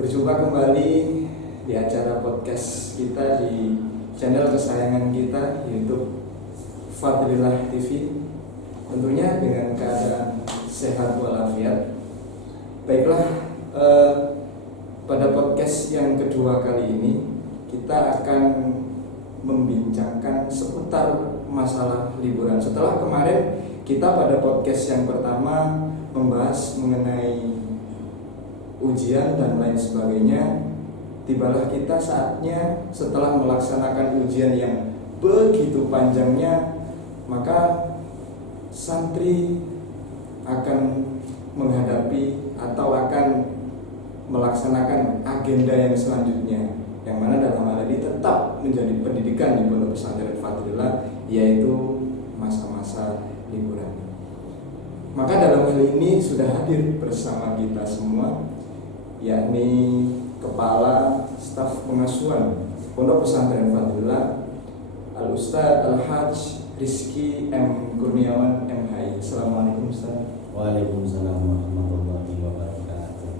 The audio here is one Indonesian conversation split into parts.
Berjumpa kembali di acara podcast kita di channel kesayangan kita, YouTube Fadrillah TV. Tentunya dengan keadaan sehat walafiat. Baiklah, pada podcast yang kedua kali ini kita akan membincangkan seputar masalah liburan. Setelah kemarin kita pada podcast yang pertama membahas mengenai ujian dan lain sebagainya, tibalah kita saatnya setelah melaksanakan ujian yang begitu panjangnya, maka santri akan menghadapi atau akan melaksanakan agenda yang selanjutnya, yang mana dalam hal ini tetap menjadi pendidikan di Pondok Pesantren Fadrillah, yaitu masa-masa liburan. Maka dalam hal ini sudah hadir bersama kita semua, yakni Kepala Staf Pengasuhan Pondok Pesantren Fadrillah, Al-Ustadz Al-Hajj Rizky M. Kurniawan MHI. Assalamualaikum Ustaz. Waalaikumsalam warahmatullahi wabarakatuh.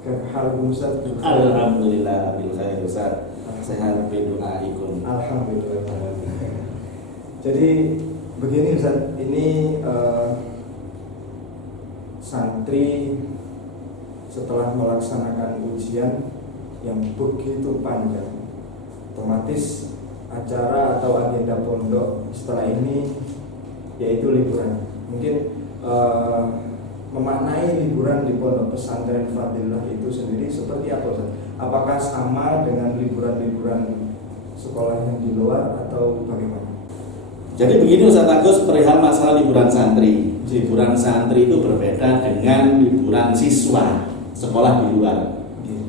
Kehalakum Ustaz. Alhamdulillah bil khair Ustaz. Sehat bidu'aikum. Alhamdulillah. Jadi begini Ustaz, ini santri setelah melaksanakan ujian yang begitu panjang, otomatis acara atau agenda pondok setelah ini yaitu liburan. Mungkin memaknai liburan di Pondok Pesantren Fadrillah itu sendiri seperti apa Ustaz? Apakah sama dengan liburan-liburan sekolah yang di luar atau bagaimana? Jadi begini Ustaz Agus, perihal masalah liburan santri. Liburan santri itu berbeda dengan liburan siswa sekolah di luar.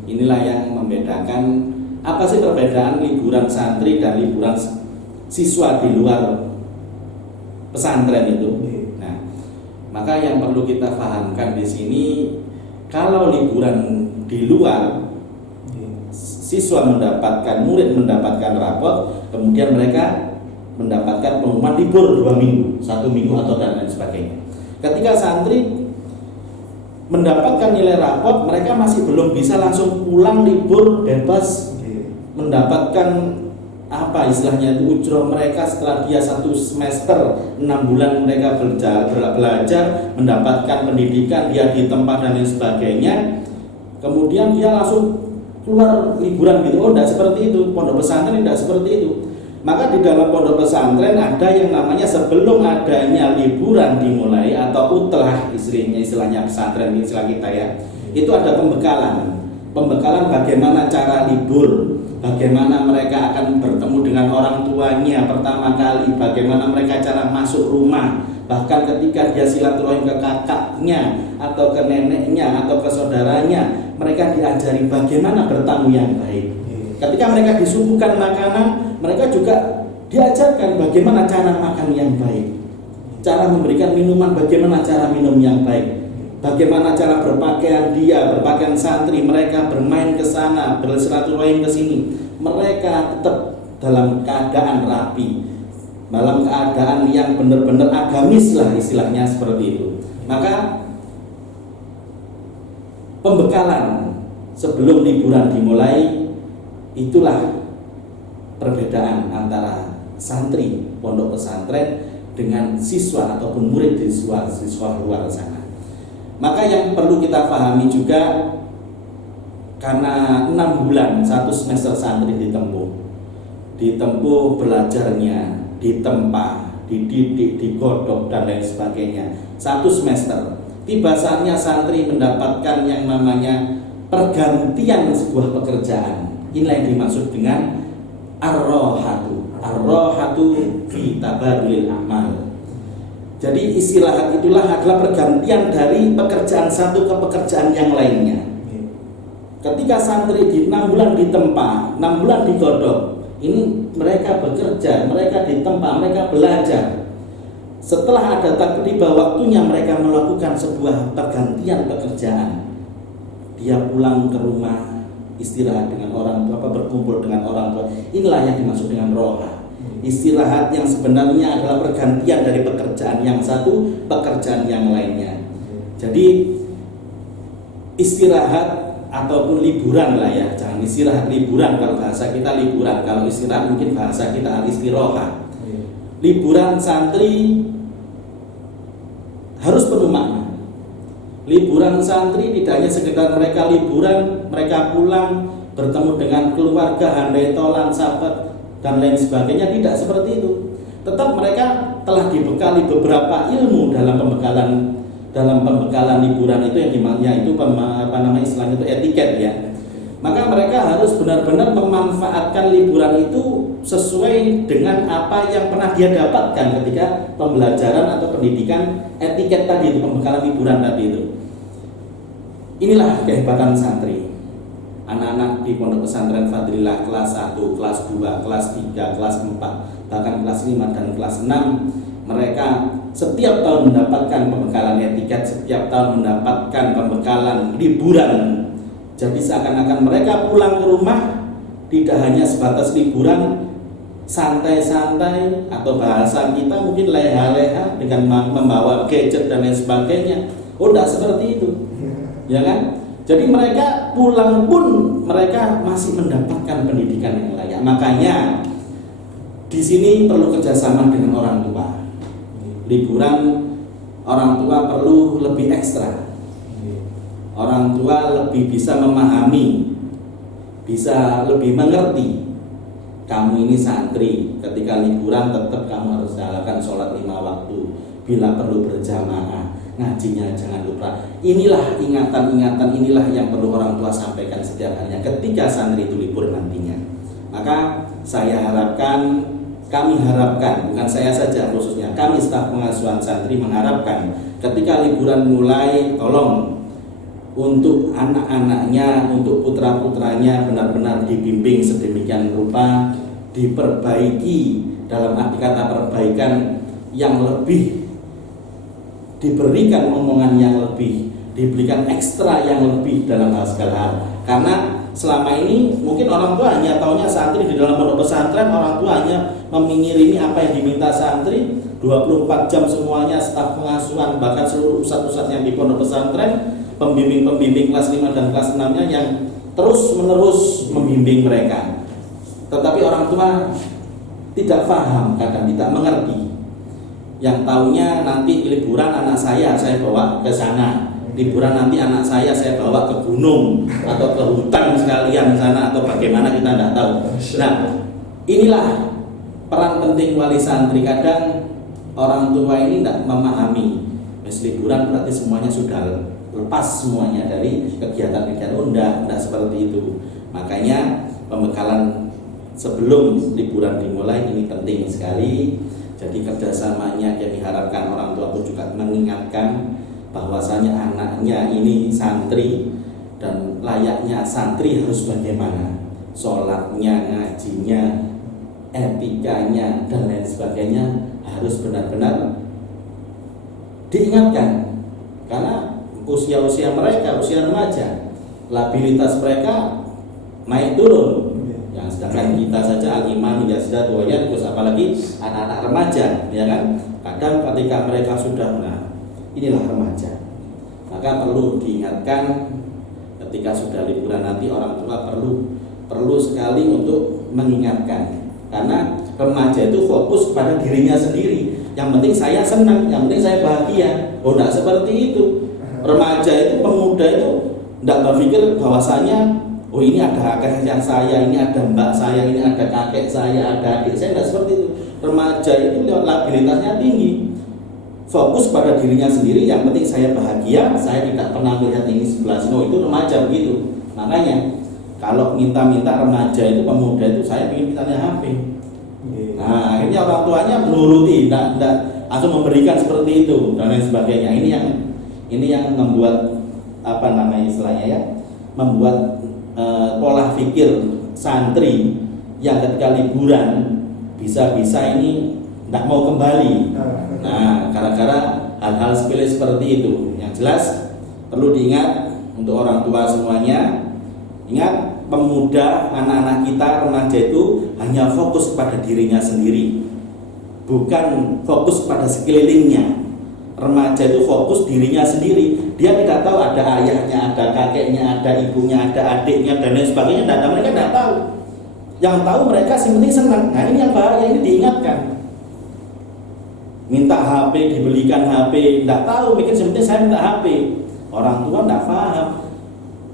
Inilah yang membedakan, apa sih perbedaan liburan santri dan liburan siswa di luar pesantren itu. Nah, maka yang perlu kita pahamkan di sini, kalau liburan di luar, siswa mendapatkan, murid mendapatkan rapot, kemudian mereka mendapatkan pengumuman libur 2 minggu, 1 minggu atau dan lain sebagainya. Ketika santri mendapatkan nilai rapot, mereka masih belum bisa langsung pulang libur bebas, mendapatkan apa istilahnya itu ujroh mereka setelah dia 1 semester 6 bulan mereka belajar, mendapatkan pendidikan, dia di tempat dan lain sebagainya, kemudian dia langsung keluar liburan gitu. Oh, tidak seperti itu. Pondok pesantren tidak seperti itu. Maka di dalam pondok pesantren ada yang namanya sebelum adanya liburan dimulai atau utlah istilahnya pesantren istilah kita ya, itu ada pembekalan bagaimana cara libur, bagaimana mereka akan bertemu dengan orang tuanya pertama kali, bagaimana mereka cara masuk rumah, bahkan ketika dia silaturahim ke kakaknya atau ke neneknya atau ke saudaranya, mereka diajari bagaimana bertamu yang baik. Ketika mereka disuguhkan makanan, mereka juga diajarkan bagaimana cara makan yang baik, cara memberikan minuman, bagaimana cara minum yang baik, bagaimana cara berpakaian berpakaian santri, mereka bermain ke sana, bersilaturahim ke sini, mereka tetap dalam keadaan rapi, dalam keadaan yang benar-benar agamis lah istilahnya seperti itu. Maka pembekalan sebelum liburan dimulai, itulah perbedaan antara santri pondok pesantren dengan siswa ataupun murid di siswa luar sana. Maka yang perlu kita pahami juga, karena 6 bulan 1 semester santri ditempuh belajarnya, ditempa, dididik, digodok dan lain sebagainya 1 semester. Tiba saatnya santri mendapatkan yang namanya pergantian sebuah pekerjaan. Inilah yang dimaksud dengan ar-rohatu fi tabadulil amal. Jadi istirahat itulah adalah pergantian dari pekerjaan satu ke pekerjaan yang lainnya. Ketika santri di 6 bulan ditempa, 6 bulan digodok, ini mereka bekerja, mereka ditempa, mereka belajar. Setelah ada tiba waktunya mereka melakukan sebuah pergantian pekerjaan, dia pulang ke rumah, istirahat dengan orang tua, berkumpul dengan orang tua. Inilah yang dimaksud dengan roha. Istirahat yang sebenarnya adalah pergantian dari pekerjaan yang satu, pekerjaan yang lainnya. Jadi istirahat ataupun liburan lah ya, jangan istirahat, liburan. Kalau bahasa kita liburan, kalau istirahat mungkin bahasa kita al-istirahah. Liburan santri harus penuh makna. Liburan santri tidak hanya sekedar mereka liburan, mereka pulang bertemu dengan keluarga, handai tolan, sahabat dan lain sebagainya, tidak seperti itu. Tetap mereka telah dibekali beberapa ilmu dalam pembekalan liburan itu, yang dimana itu istilahnya itu etiket ya. Maka mereka harus benar-benar memanfaatkan liburan itu sesuai dengan apa yang pernah dia dapatkan ketika pembelajaran atau pendidikan etiket tadi itu, pembekalan liburan tadi itu. Inilah kehebatan santri. Anak-anak di pondok pesantren Fadlillah kelas 1, kelas 2, kelas 3, kelas 4, bahkan kelas 5 dan kelas 6, mereka setiap tahun mendapatkan pembekalan etiket, setiap tahun mendapatkan pembekalan liburan. Jadi seakan-akan mereka pulang ke rumah tidak hanya sebatas liburan, santai-santai, atau bahasa kita mungkin leha-leha dengan membawa gadget dan lain sebagainya. Oh, tidak seperti itu, ya kan? Jadi mereka pulang pun mereka masih mendapatkan pendidikan yang layak. Makanya di sini perlu kerjasama dengan orang tua. Liburan orang tua perlu lebih ekstra. Orang tua lebih bisa memahami, bisa lebih mengerti. Kamu ini santri, ketika liburan tetap kamu harus jalankan sholat 5 waktu. Bila perlu berjamaah, ngajinya jangan lupa. Inilah ingatan-ingatan, inilah yang perlu orang tua sampaikan setiap harinya ketika santri itu libur nantinya. Maka saya harapkan, kami harapkan, bukan saya saja khususnya, kami staf pengasuhan santri mengharapkan ketika liburan mulai, tolong untuk anak-anaknya, untuk putra-putranya benar-benar dibimbing sedemikian rupa, diperbaiki, dalam arti kata perbaikan yang lebih, diberikan omongan yang lebih, diberikan ekstra yang lebih dalam hal segala hal. Karena selama ini mungkin orang tua hanya taunya santri di dalam pondok pesantren, orang tua hanya mengirimi apa yang diminta santri 24 jam semuanya, staf pengasuhan, bahkan seluruh ustadz-ustadz yang di pondok pesantren, pembimbing-pembimbing kelas 5 dan kelas 6-nya yang terus-menerus membimbing mereka. Tetapi orang tua tidak paham, kadang tidak mengerti. Yang taunya nanti liburan anak saya bawa ke sana. Liburan nanti anak saya bawa ke gunung atau ke hutan sekalian sana, atau bagaimana kita tidak tahu. Nah, inilah peran penting wali santri. Kadang orang tua ini tidak memahami. Liburan berarti semuanya sudah lepas semuanya dari kegiatan-kegiatan. Tidak seperti itu. Makanya pembekalan sebelum liburan dimulai ini penting sekali. Jadi kerjasamanya yang diharapkan orang tua pun juga mengingatkan bahwasanya anaknya ini santri dan layaknya santri harus bagaimana, sholatnya, ngajinya, etikanya dan lain sebagainya harus benar-benar diingatkan. Karena usia-usia mereka, usia remaja, labilitas mereka naik turun. Yang sedangkan kita saja al-iman ya sudah tuanya, terus apalagi anak-anak remaja, ya kan? Kadang ketika mereka sudah, inilah remaja, maka perlu diingatkan ketika sudah liburan nanti orang tua perlu sekali untuk mengingatkan. Karena remaja itu fokus pada dirinya sendiri. Yang penting saya senang, yang penting saya bahagia. Oh, tidak seperti itu. Remaja itu, pemuda itu tidak berpikir bahwasanya oh ini ada kakek saya, ini ada mbak saya, ini ada kakek saya, ada adik saya. Tidak seperti itu. Remaja itu labilitasnya tinggi, fokus pada dirinya sendiri. Yang penting saya bahagia, saya tidak pernah melihat ini sebelah sini. Oh, itu remaja begitu. Makanya kalau minta-minta remaja itu, pemuda itu, saya ingin mintanya HP. Nah, akhirnya orang tuanya menuruti, tidak langsung memberikan seperti itu dan lain sebagainya. Ini yang membuat istilahnya ya, membuat pola pikir santri yang ketika liburan bisa-bisa ini tidak mau kembali. Nah, gara-gara hal-hal sepele seperti itu. Yang jelas perlu diingat untuk orang tua semuanya. Ingat, pemuda, anak-anak kita, remaja itu hanya fokus pada dirinya sendiri, bukan fokus pada sekelilingnya. Remaja itu fokus dirinya sendiri. Dia tidak tahu ada ayahnya, ada kakeknya, ada ada ibunya, ada adiknya dan lain sebagainya, tidak ada, mereka tidak tahu. Yang tahu mereka sih penting senang. Nah ini yang bahaya, ini diingatkan. Minta HP, dibelikan HP, tidak tahu, mikir sebenarnya saya minta HP. Orang tua tidak paham,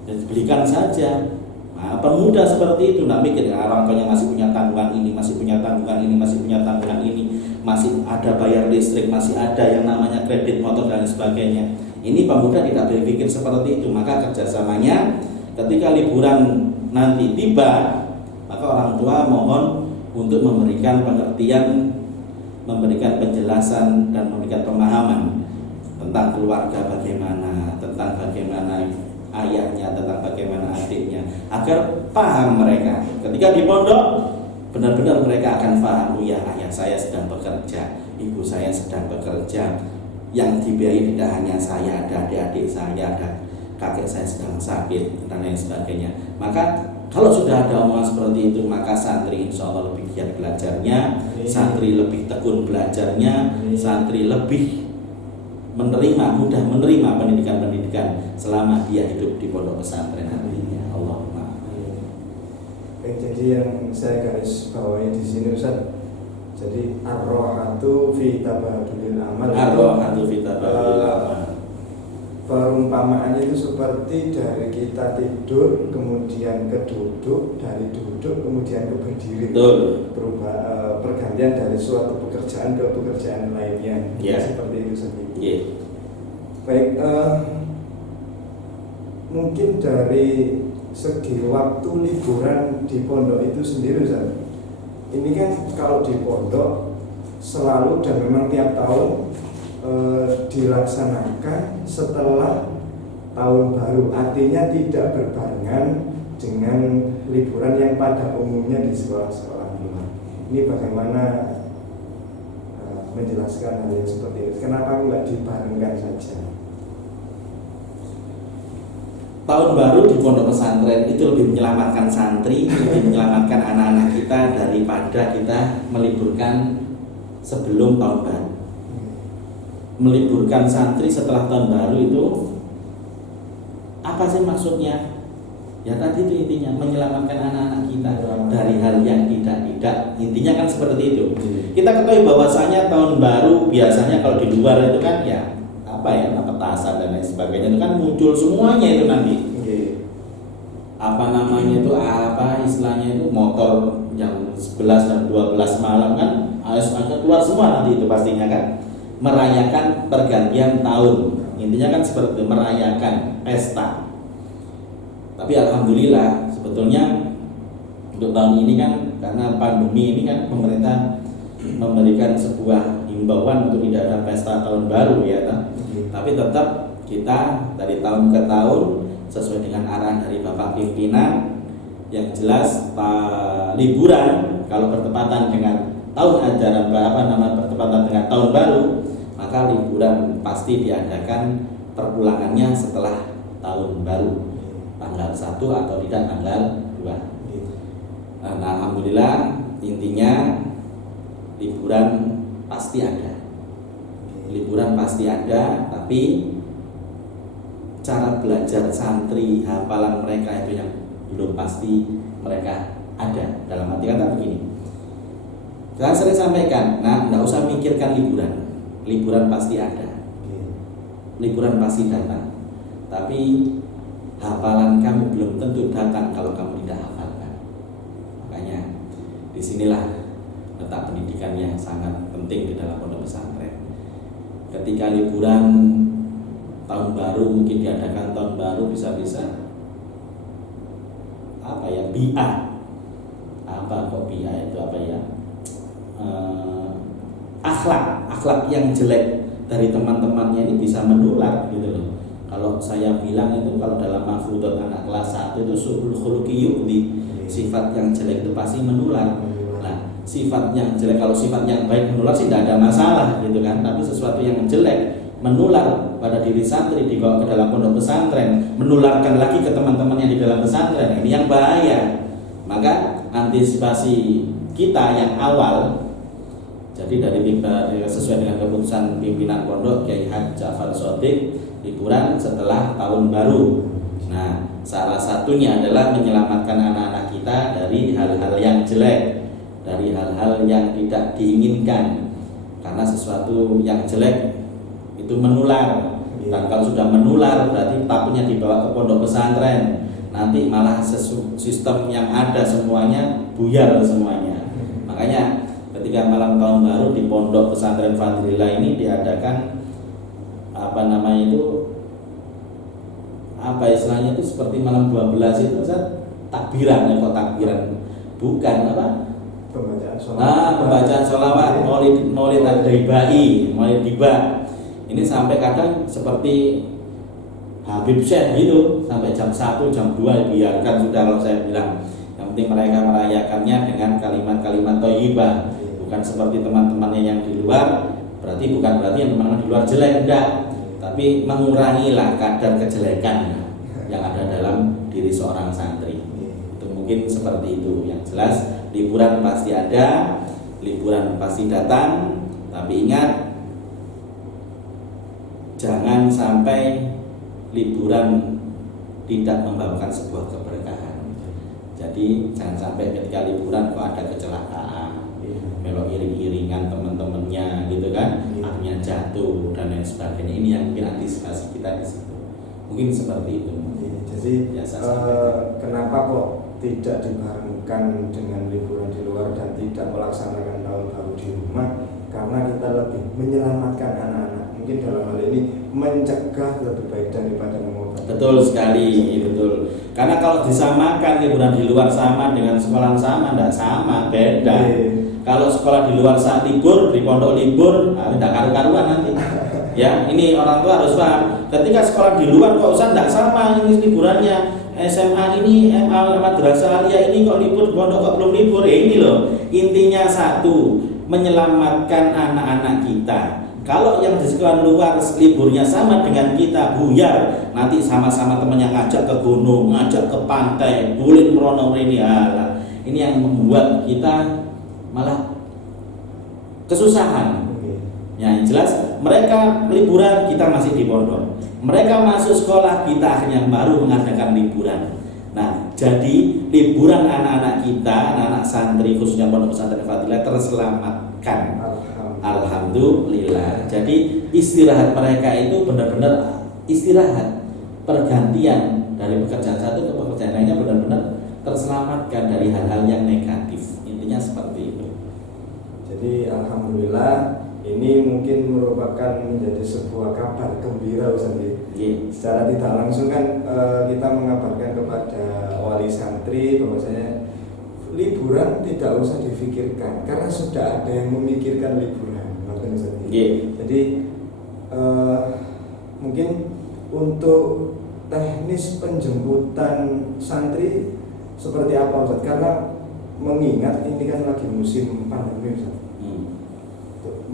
dibelikan saja. Nah, pemuda seperti itu tidak mikir, orang tuanya masih punya tanggungan ini, masih punya tanggungan ini, masih punya tanggungan ini, masih ada bayar listrik, masih ada yang namanya kredit motor dan sebagainya. Ini pemuda tidak berpikir seperti itu. Maka kerjasamanya ketika liburan nanti tiba, maka orang tua mohon untuk memberikan pengertian, memberikan penjelasan dan memberikan pemahaman tentang keluarga bagaimana, tentang bagaimana ayahnya, tentang bagaimana adiknya, agar paham mereka. Ketika di pondok, benar-benar mereka akan paham, oh ya, ayah saya sedang bekerja, ibu saya sedang bekerja, yang dibiayai tidak hanya saya, ada adik-adik saya, ada kakek saya sedang sakit dan lain sebagainya. Maka kalau sudah ada omongan seperti itu, maka santri insya Allah lebih giat belajarnya, santri lebih tekun belajarnya, santri lebih menerima, mudah menerima pendidikan-pendidikan selama dia hidup di pondok pesantren nantinya. Allahumma. Baik, jadi yang saya garis bawahi di sini Ustaz, jadi ar-rohatu fi tabadulil amal. Ar-rohatu fi tabadulil amal. Perumpamaannya itu seperti dari kita tidur kemudian ke duduk, dari duduk kemudian ke berdiri. Betul. Pergantian dari suatu pekerjaan ke pekerjaan lainnya. Yeah. Seperti itu sendiri. Yeah. Baik, mungkin dari segi waktu liburan di pondok itu sendiri Ustaz. Ini kan kalau di pondok selalu dan memang tiap tahun dilaksanakan setelah tahun baru, artinya tidak berbarengan dengan liburan yang pada umumnya di sekolah-sekolah luar. Ini bagaimana menjelaskan hal yang seperti itu? Kenapa nggak dibarengkan saja? Tahun baru di pondok pesantren itu lebih menyelamatkan santri, lebih menyelamatkan anak-anak kita daripada kita meliburkan sebelum tahun baru. Meliburkan santri setelah tahun baru itu apa sih maksudnya? Ya tadi itu intinya menyelamatkan anak-anak kita dari hal yang tidak. Intinya kan seperti itu. Kita ketahui bahwasanya tahun baru biasanya kalau di luar itu kan ya apa ya, petasan dan lain sebagainya itu kan muncul semuanya itu nanti. Apa namanya itu, apa istilahnya itu, motor jam 11 dan 12 malam kan harus keluar semua nanti itu pastinya kan. Merayakan pergantian tahun, intinya kan seperti itu, merayakan pesta. Tapi alhamdulillah sebetulnya untuk tahun ini kan karena pandemi ini kan pemerintah memberikan sebuah himbauan untuk tidak ada pesta tahun baru ya kan? Tapi tetap kita dari tahun ke tahun sesuai dengan arahan dari Bapak Pimpinan, yang jelas liburan kalau bertepatan dengan tahun ajaran bertepatan dengan tahun baru, maka liburan pasti diadakan perpulangannya setelah tahun baru, tanggal 1 atau tidak tanggal 2. Nah, alhamdulillah intinya liburan pasti ada. Liburan pasti ada, tapi cara belajar santri, hafalan mereka itu yang belum pasti mereka ada. Dalam arti kata begini, saya sering sampaikan, nah nggak usah mikirkan liburan pasti ada, liburan pasti datang, tapi hafalan kamu belum tentu datang kalau kamu tidak hafalkan. Makanya disinilah letak pendidikan yang sangat penting di dalam pondok pesantren. Ketika liburan tahun baru mungkin diadakan tahun baru bisa-bisa apa ya, bi'ah, apa kok bi'ah itu apa ya, akhlak yang jelek dari teman-temannya ini bisa menular gitu loh. Kalau saya bilang itu kalau dalam mahfudot anak kelas 1 itu suhul khuluqi yu'di, sifat yang jelek itu pasti menular. Nah, sifat yang jelek, kalau sifat yang baik menular sih tidak ada masalah gitu kan, tapi sesuatu yang jelek menular pada diri santri dibawa ke dalam pondok pesantren, menularkan lagi ke teman-teman yang di dalam pesantren, ini yang bahaya. Maka antisipasi kita yang awal, jadi dari sesuai dengan keputusan pimpinan pondok Kiai Haji Ja'far Shodiq, liburan setelah tahun baru. Nah, salah satunya adalah menyelamatkan anak-anak kita dari hal-hal yang jelek, dari hal-hal yang tidak diinginkan. Karena sesuatu yang jelek itu menular, dan kalau sudah menular berarti takutnya dibawa ke pondok pesantren, nanti malah sistem yang ada semuanya buyar semuanya. Makanya ketika malam tahun baru di pondok pesantren Fadlillah ini diadakan istilahnya itu seperti malam 12 itu Ustaz, takbiran, kok takbiran bukan pembacaan sholawat, maulid ad-daibai, maulid tiba. Ini sampai kadang seperti Habib Syekh gitu, sampai jam 1, jam 2 biarkan sudah, kalau saya bilang. Yang penting mereka merayakannya dengan kalimat-kalimat thayyibah, bukan seperti teman-temannya yang di luar. Berarti bukan berarti yang teman-teman di luar jelek, enggak, tapi mengurangilah kadar kejelekan yang ada dalam diri seorang santri. Itu mungkin seperti itu. Yang jelas liburan pasti ada, liburan pasti datang, tapi ingat jangan sampai liburan tidak membawakan sebuah keberkahan. Jadi jangan sampai ketika liburan kok ada kecelakaan, melok iring-iringan teman-temannya gitu kan, akhirnya jatuh dan lain sebagainya. Ini yang mungkin antisipasi kita di situ. Mungkin seperti itu. Jadi kenapa kok tidak dibarengkan dengan liburan di luar dan tidak melaksanakan tahun baru di rumah? Karena kita lebih menyelamatkan anak-anak. Mungkin dalam hal ini mencegah lebih baik daripada mengobati. Betul sekali, betul. Karena kalau disamakan liburan di luar sama dengan sekolah sama, tidak sama, beda. Kalau sekolah di luar saat libur, di pondok libur, tidak karu-karuan nanti. Ya, ini orang tua harus paham. Ketika sekolah di luar kok usah tidak sama ini liburannya. SMA ini, Madrasah Aliyah ini kok libur, pondok kok belum libur. Ini loh, intinya satu, menyelamatkan anak-anak kita. Kalau yang di sekolah luar liburnya sama dengan kita, buyar, nanti sama-sama temannya ngajak ke gunung, ngajak ke pantai, bulit merono ini. Ini yang membuat kita malah kesusahan. Ya, yang jelas mereka liburan, kita masih di pondok. Mereka masuk sekolah, kita akhirnya baru mengadakan liburan. Nah, jadi liburan anak-anak kita, anak-anak santri khususnya pondok pesantren Fadlillah terselamatkan. Alhamdulillah. Jadi istirahat mereka itu benar-benar istirahat, pergantian dari pekerjaan satu ke pekerjaan lainnya benar-benar terselamatkan dari hal-hal yang negatif. Intinya seperti itu. Jadi alhamdulillah, ini mungkin merupakan menjadi sebuah kabar gembira Ustaz. Secara tidak langsung kan kita mengabarkan kepada wali santri bahwasanya liburan tidak usah difikirkan karena sudah ada yang memikirkan liburan. Jadi mungkin untuk teknis penjemputan santri seperti apa Ustaz? Karena mengingat ini kan lagi musim pandemi Ustaz.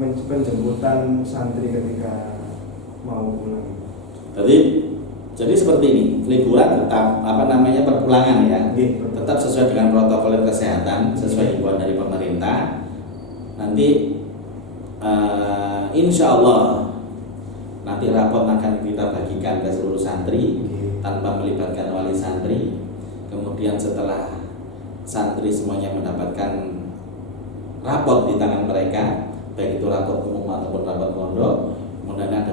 Penjemputan santri ketika mau pulang. Jadi seperti ini, liburan tetap perpulangan ya, tetap sesuai dengan protokol kesehatan, sesuai himbauan dari pemerintah. Nanti insya Allah nanti rapot akan kita bagikan ke seluruh santri tanpa melibatkan wali santri. Kemudian setelah santri semuanya mendapatkan rapot di tangan mereka, baik itu rapot umum ataupun rapot pondok, kemudian ada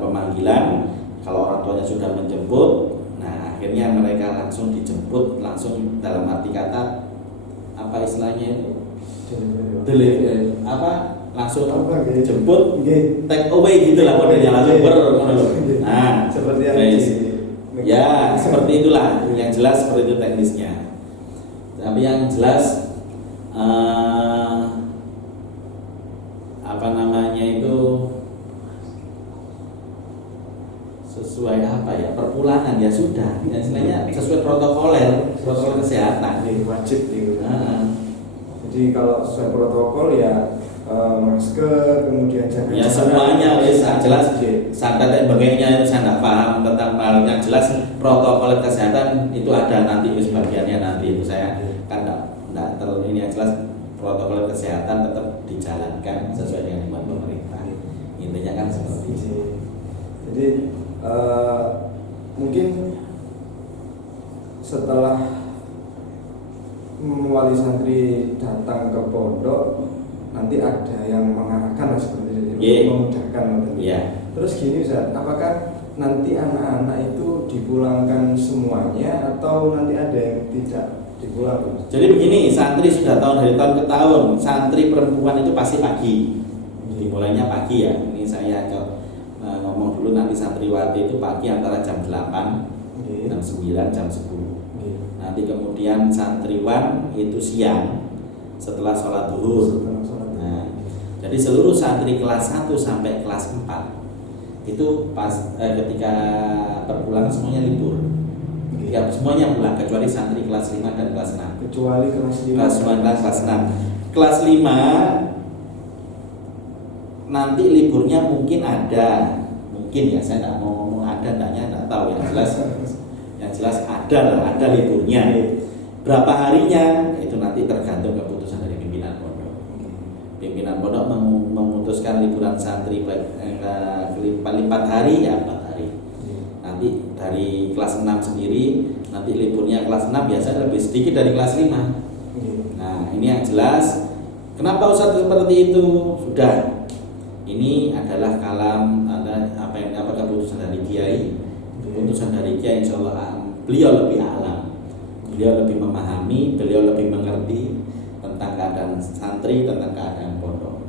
pemanggilan. Kalau orang tuanya sudah menjemput, nah akhirnya mereka langsung dijemput, langsung dalam arti kata apa istilahnya itu delivery, langsung dijemput, take away gitulah modelnya, langsung nah seperti ya seperti itulah, yang jelas seperti itu teknisnya. Tapi yang jelas sesuai perpulangan ya sudah, istilahnya sesuai protokol kesehatan. Ini wajib gitu. Jadi kalau sesuai protokol ya masker, kemudian jaga ya semuanya jelas. Sangat dan sebagainya itu saya tidak paham tentang hal yang jelas. Protokol kesehatan itu ada nanti sebagiannya, nanti itu saya kan tidak terlalu ini, yang jelas protokol kesehatan tetap dijalankan sesuai dengan himbauan pemerintah. Intinya kan seperti itu. Jadi mungkin setelah wali santri datang ke pondok nanti ada yang mengarahkan seperti itu, memudahkan. Terus gini Ustaz, apakah nanti anak-anak itu dipulangkan semuanya atau nanti ada yang tidak dipulangkan? Jadi begini, santri sudah dari tahun ke tahun, santri perempuan itu pasti pagi, dimulainya pagi ya. Ini saya ngomong dulu, nanti santriwati itu pagi antara jam 8, jam 9, jam 10. Nanti kemudian santriwan itu siang setelah sholat zuhur. Nah, jadi seluruh santri kelas 1 sampai kelas 4 itu ketika perpulangan semuanya libur. Ya, semuanya pulang kecuali santri kelas 5 dan kelas 6. Kecuali kelas 5. Kelas 5 dan kelas 6. Kelas 5 nanti liburnya mungkin ada. Mungkin ya, saya enggak mau ngomong ada enggak tahu ya. Yang jelas ada liburnya. Berapa harinya itu nanti tergantung keputusan dari pimpinan pondok. Pimpinan pondok memutuskan liburan santri 4 hari ya 4 hari. Nanti dari kelas 6 sendiri nanti liburnya kelas 6 biasanya lebih sedikit dari kelas 5. Nah, ini yang jelas. Kenapa Ustaz seperti itu? Sudah. Ini adalah apa keputusan dari kiai. Keputusan dari kiai insyaallah beliau lebih alam. Beliau lebih memahami, beliau lebih mengerti tentang keadaan santri, tentang keadaan pondok.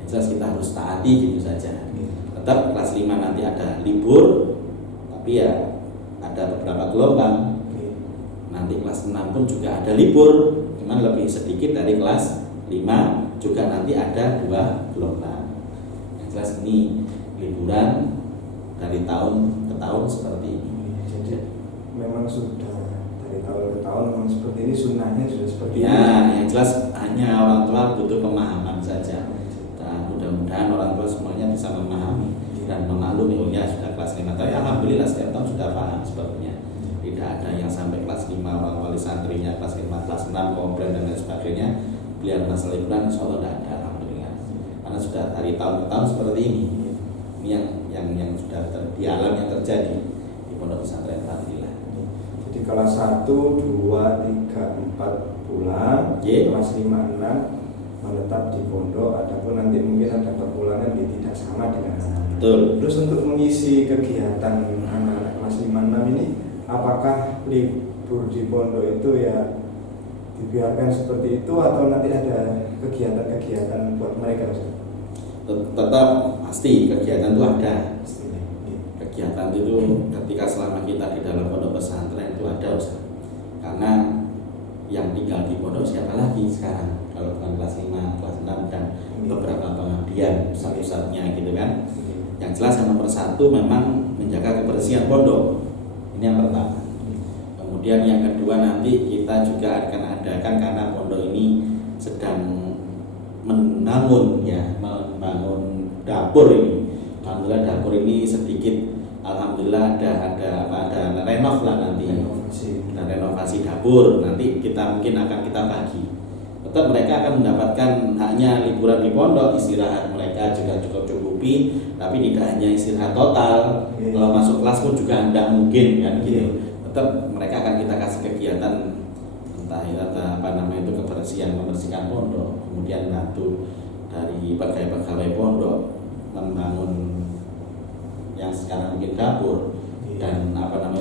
Yang jelas kita harus taati gitu saja. Tetap kelas 5 nanti ada libur, tapi ya ada beberapa gelombang. Nanti kelas 6 pun juga ada libur, cuman lebih sedikit dari kelas 5, juga nanti ada 2 gelombang. Yang jelas ini liburan dari tahun ke tahun seperti ini. Jadi memang sudah dari tahun ke tahun memang seperti ini, sunnahnya sudah seperti ya, ini. Yang jelas hanya orang tua butuh pemahaman saja. Dan mudah-mudahan orang tua semuanya bisa memahami dan memaklumi. Oh ya, sudah kelas 5. Tapi alhamdulillah setiap tahun sudah paham sepertinya. Tidak ada yang sampai kelas 5 orang wali santrinya kelas 5, kelas 6 komplain dan lain sebagainya. Beliau masalah liburan insyaallah tidak ada, alhamdulillah. Karena sudah dari tahun ke tahun seperti ini. Ini yang sudah di alam yang terjadi di pondok pesantren alhamdulillah. Jadi kelas 1, 2, 3, 4 pulang, kelas 5, 6 menetap di pondok. Adapun nanti mungkin ada perpulangan tidak sama dengan anak-anak. Betul. Terus untuk mengisi kegiatan anak-anak kelas 5, 6 ini, apakah libur di pondok itu ya dibiarkan seperti itu atau nanti ada kegiatan-kegiatan buat mereka? Tetap pasti kegiatan itu ada. Kegiatan itu ketika selama kita di dalam pondok pesantren itu ada, Ustaz. Karena yang tinggal di pondok siapa lagi sekarang kalau bukan kelas 5, kelas 6 dan beberapa pengabdian pusat-pusatnya gitu kan. Yang jelas yang nomor 1 memang menjaga kebersihan pondok. Ini yang pertama. Kemudian yang kedua nanti kita juga akan adakan, karena pondok ini sedang membangun dapur ini. Alhamdulillah dapur ini sedikit, alhamdulillah ada renov lah nanti. Ada renovasi dapur. Nanti kita mungkin akan kita bagi. Tetap mereka akan mendapatkan hanya liburan di pondok, istirahat mereka juga cukup cukupi, tapi tidak hanya istirahat total. Kalau masuk kelas pun juga tidak mungkin kan gitu. Tetap mereka akan kita kasih kegiatan entah itu kebersihan, membersihkan pondok, kemudian bantu dari pegawai-pegawai pondok membangun yang sekarang mungkin dapur dan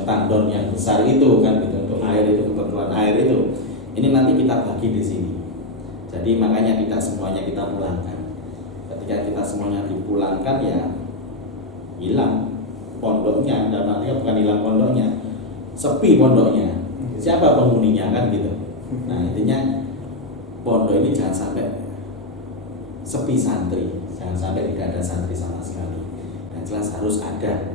tandon yang besar itu kan gitu, untuk air itu, kebutuhan air itu. Ini nanti kita bagi di sini. Jadi makanya tidak semuanya kita pulangkan. Ketika kita semuanya dipulangkan ya hilang pondoknya, dan nantinya bukan hilang pondoknya, sepi pondoknya. Siapa penghuninya kan gitu. Nah intinya pondok ini jangan sampai sepi santri, jangan sampai tidak ada santri sama sekali. Yang jelas harus ada,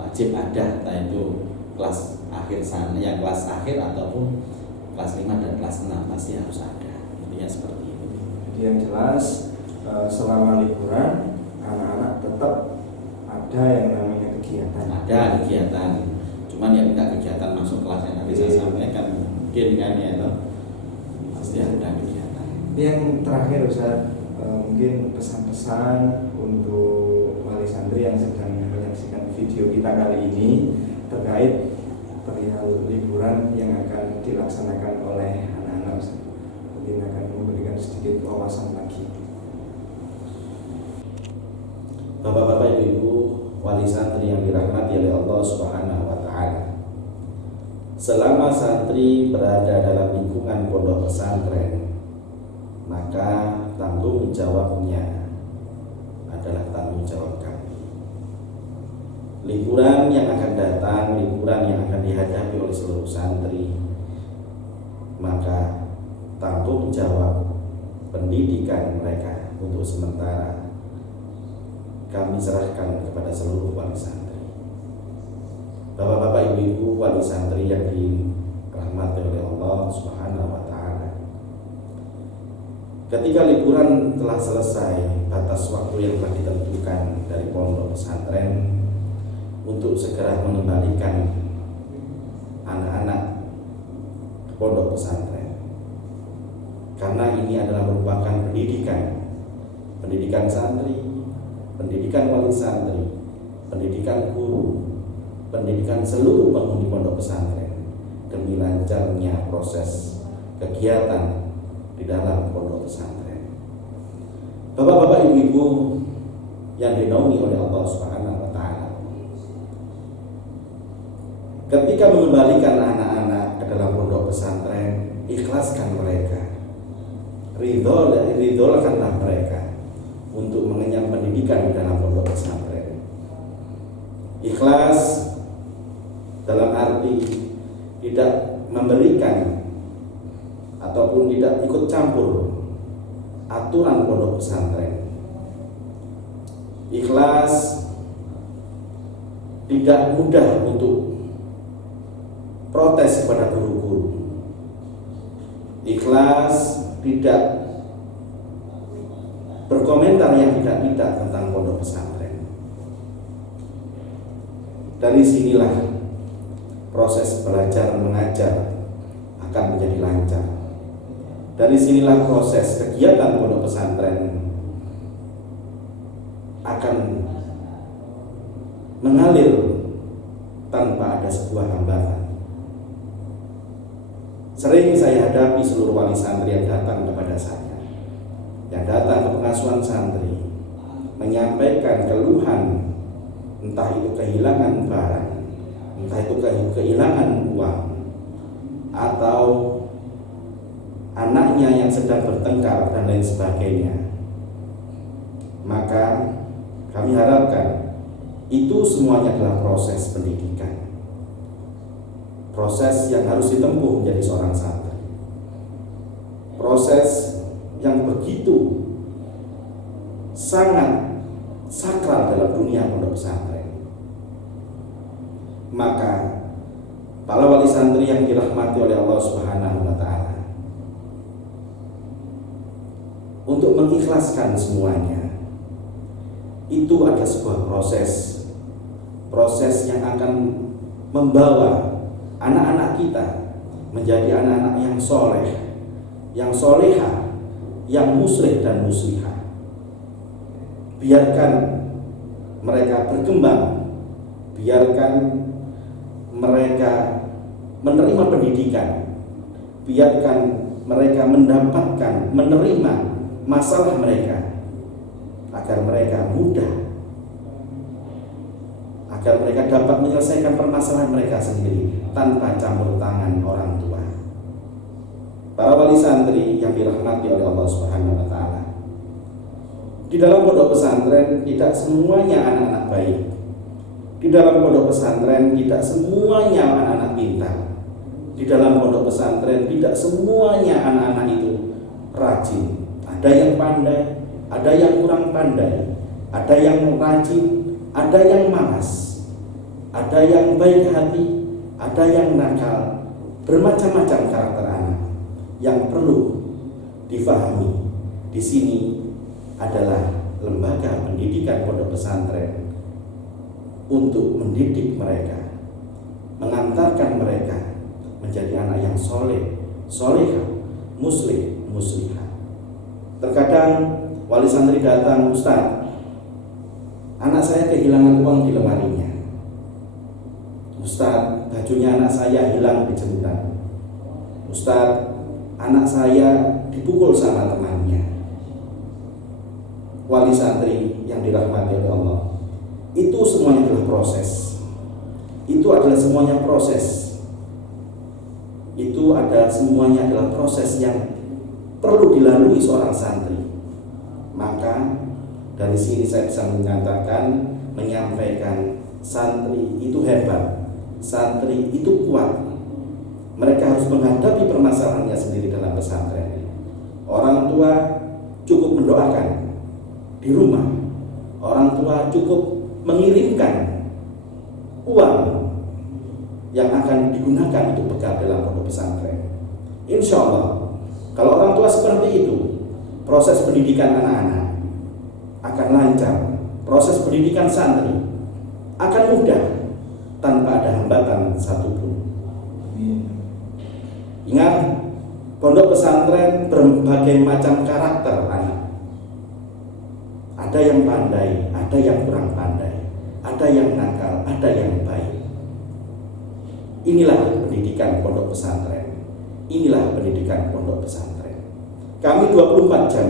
wajib ada, entah itu kelas akhir sana, yang kelas akhir ataupun kelas 5 dan kelas 6 pasti harus ada. Intinya seperti itu. Jadi yang jelas selama liburan anak-anak tetap ada yang namanya kegiatan. Ada kegiatan, cuman ya tidak kegiatan masuk kelas yang tadi saya sampaikan mungkin kan ya toh. Pasti ada kegiatan. Yang terakhir Ustaz, mungkin pesan-pesan untuk wali santri yang sedang menyaksikan video kita kali ini terkait perihal liburan yang dilaksanakan oleh anak-anak Ustaz. Mungkin akan memberikan sedikit wawasan lagi. Bapak-bapak, ibu-ibu, wali santri yang dirahmati oleh Allah Subhanahu wa taala. Selama santri berada dalam lingkungan pondok pesantren, maka tanggung jawabnya adalah tanggung jawab kami. Liburan yang akan datang, liburan yang akan dihadapi oleh seluruh santri, maka tanggung jawab pendidikan mereka untuk sementara kami serahkan kepada seluruh wali santri. Bapak-bapak, ibu-ibu, wali santri yang dirahmati oleh Allah Subhanahu wa taala. Ketika liburan telah selesai, batas waktu yang telah ditentukan dari pondok pesantren untuk segera mengembalikan anak-anak ke pondok pesantren. Karena ini adalah merupakan pendidikan santri, pendidikan wali santri, pendidikan guru, pendidikan seluruh penghuni pondok pesantren demi lancarnya proses kegiatan di dalam pondok pesantren. Bapak-bapak, ibu-ibu yang dinaungi oleh Allah Subhanahu wa taala, ketika mengembalikan anak-anak ke dalam pondok pesantren, ikhlaskan mereka, ridholkanlah mereka untuk mengenyam pendidikan di dalam pondok pesantren. Ikhlas dalam arti tidak memberikan ataupun tidak ikut campur aturan pondok pesantren. Ikhlas tidak mudah untuk protes kepada guru-guru. Ikhlas tidak berkomentar yang tidak tentang pondok pesantren. Dari sinilah proses belajar mengajar akan menjadi lancar. Dari sinilah proses kegiatan pondok pesantren akan mengalir tanpa ada sebuah hambatan. Sering saya hadapi seluruh wali santri yang datang kepada saya, yang datang ke pengasuhan santri, menyampaikan keluhan, entah itu kehilangan barang, entah itu kehilangan uang, atau anaknya yang sedang bertengkar dan lain sebagainya. Maka kami harapkan itu semuanya adalah proses pendidikan, proses yang harus ditempuh menjadi seorang santri, proses yang begitu sangat sakral dalam dunia pondok pesantren. Maka para wali santri yang dirahmati oleh Allah Subhanahu wa taala, untuk mengikhlaskan semuanya, itu adalah sebuah proses yang akan membawa anak-anak kita menjadi anak-anak yang soleh, yang soleha, yang muslih dan muslihah. Biarkan mereka berkembang, biarkan mereka menerima pendidikan, biarkan mereka mendapatkan, menerima masalah mereka, agar mereka mudah, agar mereka dapat menyelesaikan permasalahan mereka sendiri tanpa campur tangan orang tua. Para wali santri yang dirahmati oleh Allah Subhanahu wa taala, di dalam pondok pesantren tidak semuanya anak-anak baik. Di dalam pondok pesantren tidak semuanya anak-anak pintar. Di dalam pondok pesantren tidak semuanya anak-anak itu rajin. Ada yang pandai, ada yang kurang pandai, ada yang rajin, ada yang malas, ada yang baik hati, ada yang nakal. Bermacam-macam karakter anak yang perlu difahami. Di sini adalah lembaga pendidikan pondok pesantren untuk mendidik mereka, mengantarkan mereka menjadi anak yang soleh, soleha, muslih, muslihah. Terkadang wali santri datang, Ustaz, anak saya kehilangan uang di lemarinya. Ustaz, bajunya anak saya hilang di jemuran. Ustadz, anak saya dipukul sama temannya. Wali santri yang dirahmati oleh Allah, itu semuanya adalah proses. Itu adalah semuanya proses. Itu ada semuanya adalah proses yang perlu dilalui seorang santri. Maka dari sini saya bisa menyampaikan santri itu hebat, santri itu kuat. Mereka harus menghadapi permasalahannya sendiri dalam pesantren. Orang tua cukup mendoakan di rumah. Orang tua cukup mengirimkan uang yang akan digunakan untuk bekal dalam pondok pesantren. Insya Allah, kalau orang tua seperti itu, proses pendidikan anak-anak akan lancar, proses pendidikan santri akan mudah tanpa ada hambatan satupun. Ingat, pondok pesantren berbagai macam karakter anak. Ada yang pandai, ada yang kurang pandai, ada yang nakal, ada yang baik. Inilah pendidikan pondok pesantren. Inilah pendidikan pondok pesantren. Kami 24 jam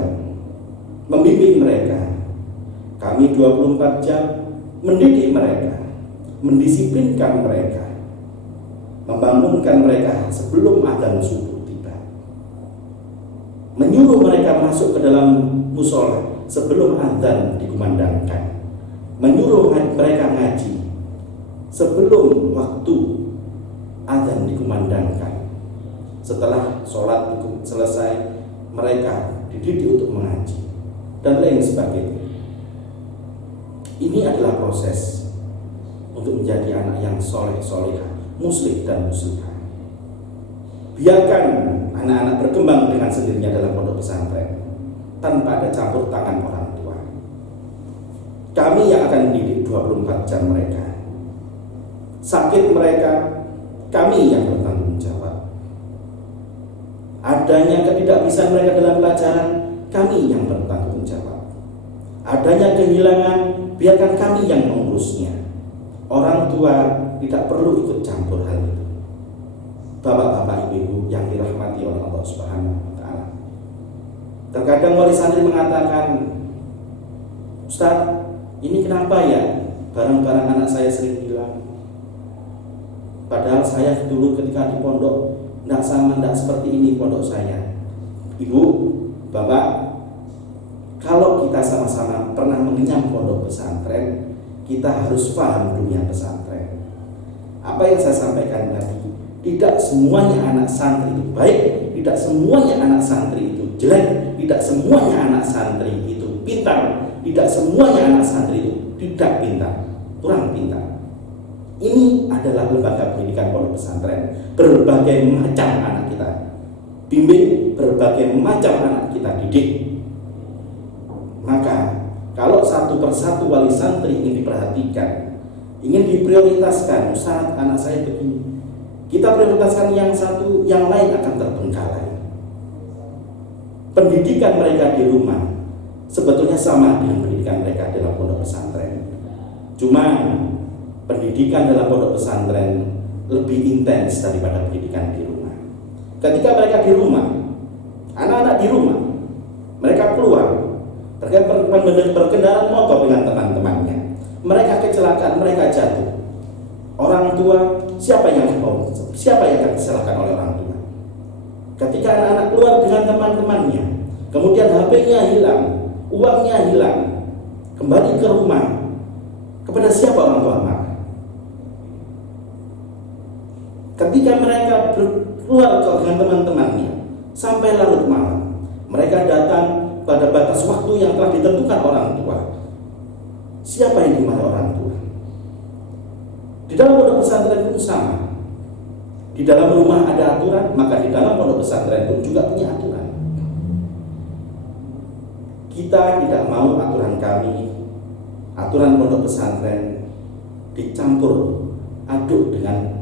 membimbing mereka. Kami 24 jam mendidik mereka, mendisiplinkan mereka, membangunkan mereka sebelum adzan subuh tiba, menyuruh mereka masuk ke dalam musola sebelum adzan dikumandangkan, menyuruh mereka ngaji sebelum waktu adzan dikumandangkan. Setelah sholat selesai, mereka dididik untuk mengaji dan lain sebagainya. Ini adalah proses untuk menjadi anak yang soleh solehah, muslim dan muslimah. Biarkan anak-anak berkembang dengan sendirinya dalam pondok pesantren tanpa ada campur tangan orang tua. Kami yang akan mendidik 24 jam mereka. Sakit mereka, kami yang bertanggung jawab. Adanya ketidakbisaan mereka dalam pelajaran, kami yang bertanggung jawab. Adanya kehilangan, biarkan kami yang mengurusnya. Orang tua tidak perlu ikut campur hal itu. Bapak-bapak, ibu-ibu yang dirahmati oleh Allah Subhanahu wa taala. Terkadang wali santri mengatakan, Ustaz, ini kenapa ya barang-barang anak saya sering hilang? Padahal saya dulu ketika di pondok tidak seperti ini pondok saya. Ibu, bapak, kalau kita sama-sama pernah mengenyam pondok pesantren, kita harus paham dunia pesantren. Apa yang saya sampaikan tadi, tidak semuanya anak santri itu baik, tidak semuanya anak santri itu jelek, tidak semuanya anak santri itu pintar, tidak semuanya anak santri itu tidak pintar, kurang pintar. Ini adalah lembaga pendidikan pondok pesantren. Berbagai macam anak kita bimbing, berbagai macam anak kita didik. Maka kalau satu persatu wali santri ingin diperhatikan, ingin diprioritaskan, Ustaz, anak saya begini, kita prioritaskan yang satu, yang lain akan terbengkalai. Pendidikan mereka di rumah sebetulnya sama dengan pendidikan mereka dalam pondok pesantren. Cuma pendidikan dalam pondok pesantren lebih intens daripada pendidikan di rumah. Ketika mereka di rumah, anak-anak di rumah, mereka keluar, mereka berkendaraan motor dengan teman-temannya, mereka kecelakaan, mereka jatuh. Orang tua, siapa yang akan disalahkan oleh orang tua? Ketika anak-anak keluar dengan teman-temannya, kemudian HP-nya hilang, uangnya hilang, kembali ke rumah, kepada siapa orang tua marah? Ketika mereka keluar dengan teman-temannya sampai larut malam, mereka datang pada batas waktu yang telah ditentukan orang tua. Siapa yang dimarahi orang tua? Di dalam pondok pesantren pun sama. Di dalam rumah ada aturan, maka di dalam pondok pesantren pun juga punya aturan. Kita tidak mau aturan kami, aturan pondok pesantren dicampur aduk dengan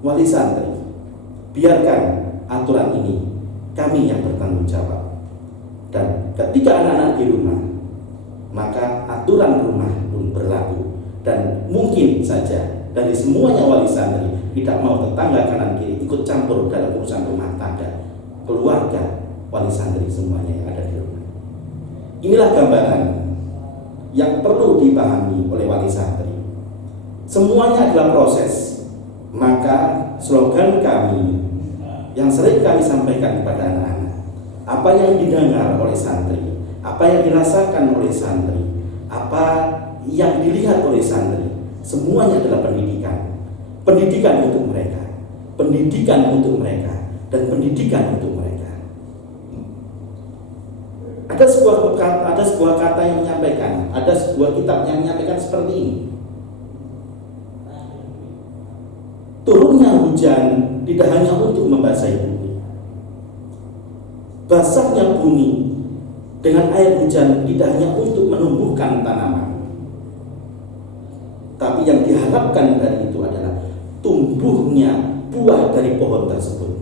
wali santri. Biarkan aturan ini kami yang bertanggung jawab. Dan ketika anak-anak di rumah, maka aturan rumah pun berlaku. Dan mungkin saja dari semuanya wali santri tidak mau tetangga kanan kiri ikut campur dalam urusan rumah tangga, keluarga, wali santri semuanya yang ada di rumah. Inilah gambaran yang perlu dipahami oleh wali santri. Semuanya adalah proses. Maka slogan kami yang sering kami sampaikan kepada anak-anak, apa yang didengar oleh santri, apa yang dirasakan oleh santri, apa yang dilihat oleh santri, semuanya adalah pendidikan. Pendidikan untuk mereka, pendidikan untuk mereka, dan pendidikan untuk mereka. Ada sebuah kata yang menyampaikan, ada sebuah kitab yang menyampaikan seperti ini. Turunnya hujan tidak hanya untuk membasahi bumi. Basahnya bumi dengan air hujan tidak hanya untuk menumbuhkan tanaman, tapi yang diharapkan dari itu adalah tumbuhnya buah dari pohon tersebut.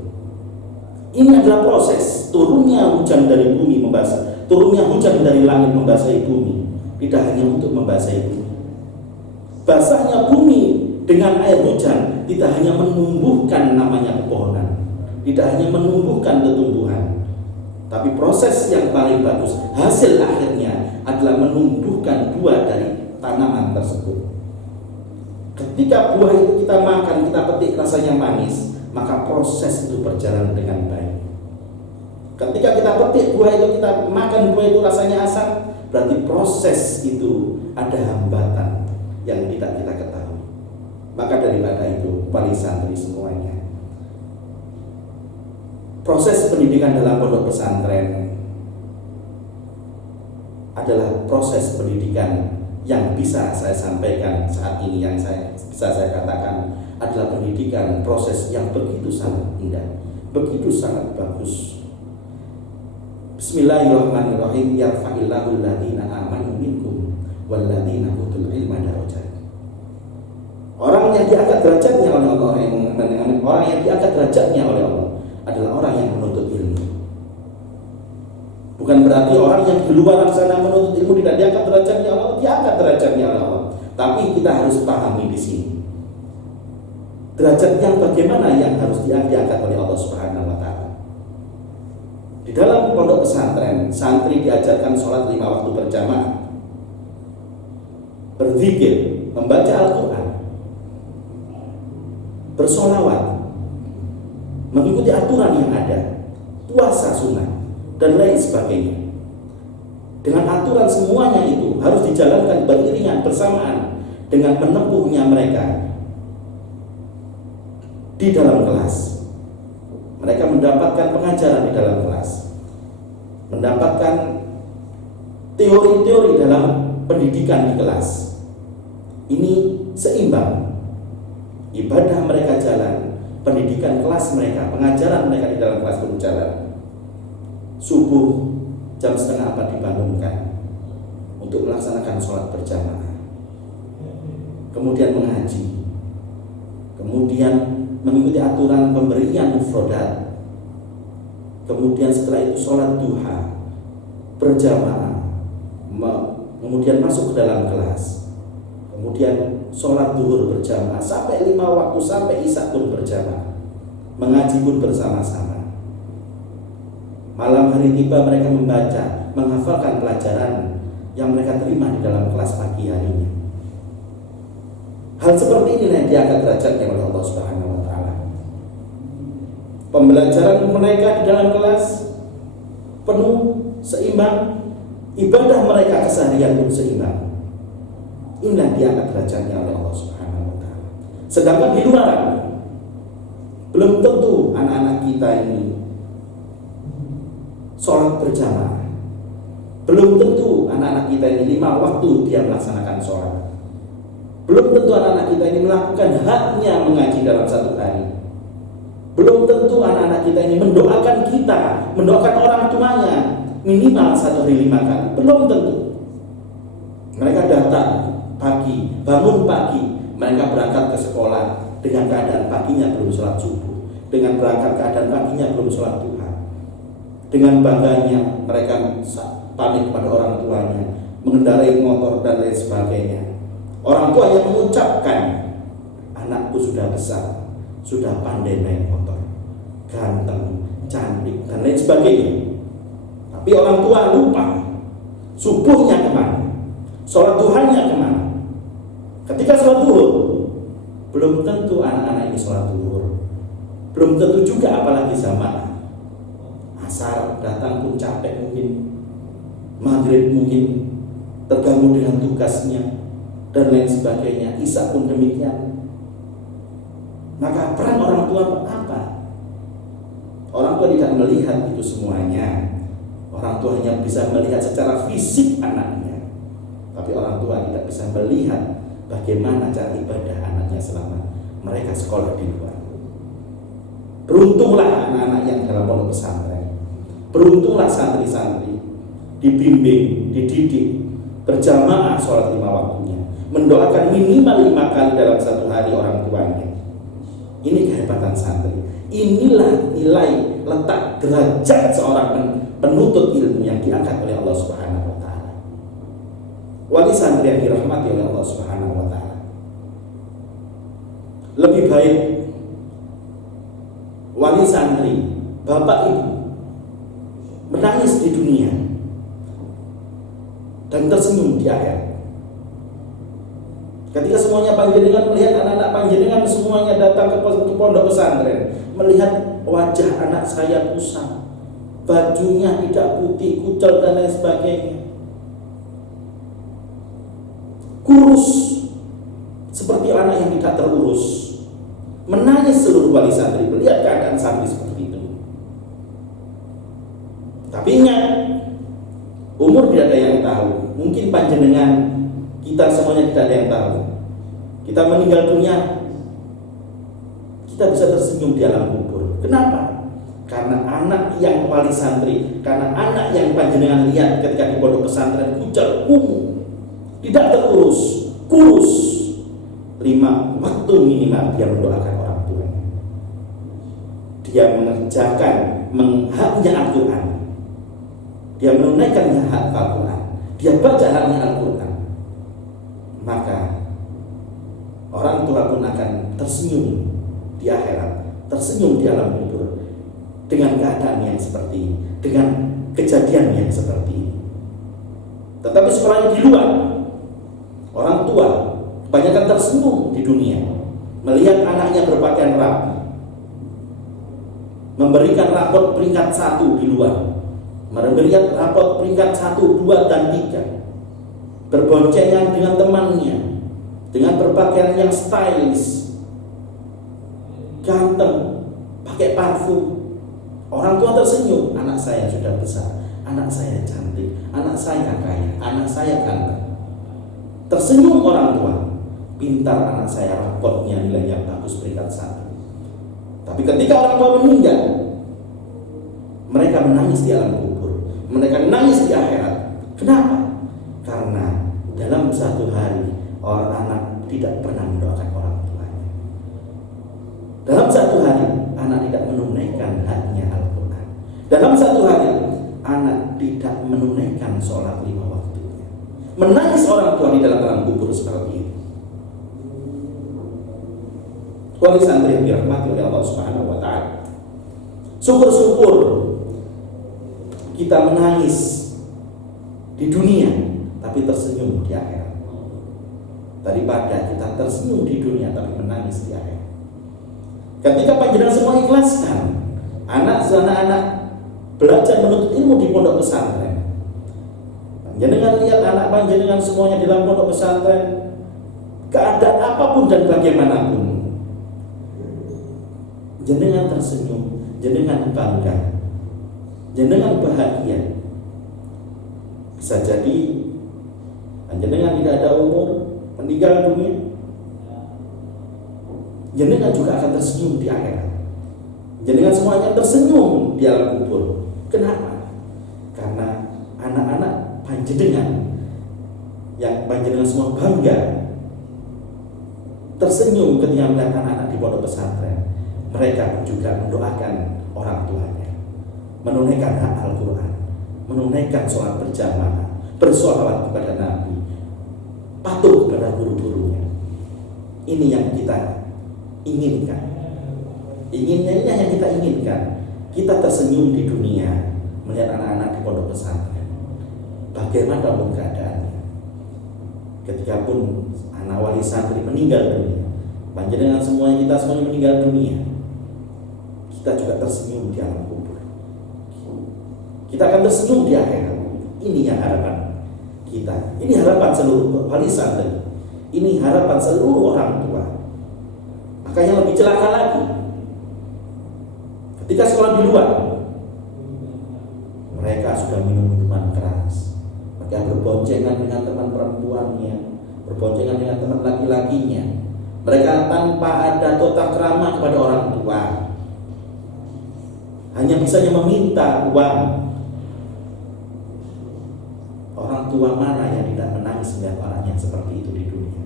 Ini adalah proses turunnya hujan dari bumi membasah, turunnya hujan dari langit membasahi bumi, tidak hanya untuk membasahi bumi. Basahnya bumi dengan air hujan tidak hanya menumbuhkan namanya pepohonan, tidak hanya menumbuhkan tumbuhan, tapi proses yang paling bagus, hasil akhirnya adalah menumbuhkan buah dari tanaman tersebut. Ketika buah itu kita makan, kita petik rasanya manis, maka proses itu berjalan dengan baik. Ketika kita petik buah itu, kita makan buah itu rasanya asam, berarti proses itu ada hambatan yang tidak kita ketahui. Maka daripada itu, wali santri semuanya, proses pendidikan dalam pondok pesantren adalah proses pendidikan yang bisa saya sampaikan saat ini, yang bisa saya katakan adalah pendidikan proses yang begitu sangat indah, begitu sangat bagus. Bismillahirrahmanirrahim. Yarfa'illahu alladziina aamanu minkum walladziina utul ilma darajat. Orang yang diangkat derajatnya oleh Allah, orang yang diangkat derajatnya oleh Allah adalah orang yang menuntut ilmu. Bukan berarti orang yang di luar sana menuntut ilmu tidak diangkat derajatnya oleh Allah, diangkat derajatnya oleh Allah. Tapi kita harus pahami di sini derajat yang bagaimana yang harus diangkat oleh Allah Subhanahu wa taala. Di dalam pondok pesantren, santri diajarkan sholat 5 waktu berjamaah, berzikir, membaca Al-Quran, bersolawat, mengikuti aturan yang ada, puasa sunnah, dan lain sebagainya. Dengan aturan semuanya itu harus dijalankan beriringan bersamaan dengan menempuhnya mereka di dalam kelas. Mereka mendapatkan pengajaran di dalam kelas, mendapatkan teori-teori dalam pendidikan di kelas. Ini seimbang. Ibadah mereka jalan, pendidikan kelas mereka, pengajaran mereka di dalam kelas berjalan. Subuh jam 3:30 dibangunkan untuk melaksanakan sholat berjamaah, kemudian mengaji, kemudian mengikuti aturan pemberian mufrodat, kemudian setelah itu sholat duha berjamaah, kemudian masuk ke dalam kelas, kemudian sholat duhur berjamaah sampai 5 waktu, sampai isya pun berjamaah, mengaji pun bersama-sama. Malam hari tiba mereka membaca, menghafalkan pelajaran yang mereka terima di dalam kelas pagi harinya. Hal seperti ini yang diangkat derajatnya oleh Allah Subhanahu wa taala. Pembelajaran mereka di dalam kelas penuh, seimbang, ibadah mereka keseharian pun seimbang. Inilah diangkat derajatnya oleh Allah Subhanahu wa taala. Sedangkan di luar belum tentu anak-anak kita ini sholat berjamaah. Belum tentu anak-anak kita ini 5 waktu dia melaksanakan sholat. Belum tentu anak-anak kita ini melakukan haknya mengaji dalam 1 hari. Belum tentu anak-anak kita ini mendoakan kita, mendoakan orang tuanya minimal 1 hari 5 kali. Belum tentu. Mereka datang pagi, bangun pagi, mereka berangkat ke sekolah dengan keadaan paginya belum sholat subuh, dengan berangkat keadaan paginya belum sholat duha. Dengan bangganya mereka pamit kepada orang tuanya, mengendarai motor dan lain sebagainya. Orang tua yang mengucapkan, anakku sudah besar, sudah pandai naik motor, ganteng, cantik, dan lain sebagainya. Tapi orang tua lupa subuhnya kemana, sholat duhanya kemana. Ketika sholat duhur, belum tentu anak-anak ini sholat duhur, belum tentu juga apalagi jamaah. Asar datang pun capek mungkin, maghrib mungkin terganggu dengan tugasnya, dan lain sebagainya. Isya pun demikian. Maka peran orang tua apa? Orang tua tidak melihat itu semuanya. Orang tua hanya bisa melihat secara fisik anaknya, tapi orang tua tidak bisa melihat bagaimana cara ibadah anaknya selama mereka sekolah di luar. Beruntunglah anak-anak yang dalam pondok pesantren, beruntunglah santri-santri dibimbing, dididik, berjamaah sholat 5 waktunya, mendoakan minimal 5 kali dalam satu hari orang tuanya. Ini kehebatan santri. Inilah nilai letak derajat seorang penuntut ilmu yang diangkat oleh Allah Subhanahu wa taala. Wali santri yang dirahmati oleh Allah Subhanahu wa taala. Lebih baik wali santri, bapak ibu menangis di dunia dan tersenyum di akhirat. Ketika semuanya panjenengan melihat anak-anak panjenengan semuanya datang ke pondok pesantren, melihat wajah anak saya kusam, bajunya tidak putih, kucel dan lain sebagainya, kurus seperti anak yang tidak terurus, menangis seluruh wali santri melihat keadaan santri seperti itu. Tapi ingat, umur tidak ada yang tahu. Mungkin panjenengan, kita semuanya tidak ada yang tahu. Kita meninggal dunia, kita bisa tersenyum di alam kubur. Kenapa? Karena anak yang wali santri, karena anak yang panjenengan lihat ketika di pondok pesantren kucel, kumuh, tidak terurus, kurus, 5 waktu minimal dia mendoakan orang tuanya. Dia mengerjakan haknya Al-Quran, dia menunaikan hak Al-Quran, dia baca haknya Al-Quran. Maka orang tua pun akan tersenyum di akhirat, tersenyum di alam kubur dengan keadaan yang seperti ini, dengan kejadian yang seperti ini. Tetapi sekolahnya di luar, orang tua kebanyakan tersenyum di dunia melihat anaknya berpakaian rapi, memberikan rapot peringkat 1 di luar, memberikan rapot peringkat 1, 2, dan 3, berboncengan dengan temannya, dengan berpakaian yang stylish, ganteng, pakai parfum. Orang tua tersenyum, anak saya sudah besar, anak saya cantik, anak saya kaya, anak saya ganteng. Tersenyum orang tua, pintar anak saya, rapotnya nilainya bagus peringkat 1. Tapi ketika orang tua meninggal, mereka menangis di alam kubur, mereka menangis di akhirat. Kenapa? Karena dalam satu hari orang anak tidak pernah mendoakan orang tuanya. Dalam satu hari anak tidak menunaikan haknya Al-Quran. Dalam satu hari anak tidak menunaikan sholat 5 waktunya. Menangis orang tua di dalam alam kubur seperti itu. Wali santri yang dirahmati oleh Allah Subhanahu wa taala. Syukur-syukur kita menangis di dunia tapi tersenyum di akhirat, daripada kita tersenyum di dunia tapi menangis di akhirat. Ketika panjenengan semua ikhlaskan anak-anak belajar menuntut ilmu di pondok pesantren, panjenengan lihat anak panjenengan semuanya di dalam pondok pesantren, keadaan apapun dan bagaimanapun, jenengan tersenyum, jenengan bangga, jenengan bahagia. Bisa jadi jenengan tidak ada umur, meninggal dunia, jenengan juga akan tersenyum di akhirat. Jenengan semuanya tersenyum di alam kubur. Kenapa? Karena anak-anak panjenengan yang panjenengan semua bangga, tersenyum ketika melihat anak-anak di pondok pesantren. Mereka juga mendoakan orang tuanya, menunaikan hak Al-Quran, menunaikan sholat berjamaah, bersolawat kepada Nabi, patuh kepada guru-gurunya. Ini yang kita inginkan. Inginnya ini yang kita inginkan. Kita tersenyum di dunia melihat anak-anak di pondok pesantren. Bagaimana pun keadaannya, ketika pun anak wali santri meninggal dunia, panjenengan semuanya, kita semuanya meninggal dunia, kita juga tersenyum di alam kubur. Kita akan tersenyum di akhirat. Ini yang harapan kita. Ini harapan seluruh wali santri. Ini harapan seluruh orang tua. Maka yang lebih celaka lagi, ketika sekolah di luar, mereka sudah minum minuman keras, mereka berboncengan dengan teman perempuannya, berboncengan dengan teman laki-lakinya. Mereka tanpa ada tata krama kepada orang tua, hanya bisanya meminta uang. Orang tua mana yang tidak menangis melihat anaknya seperti itu di dunia?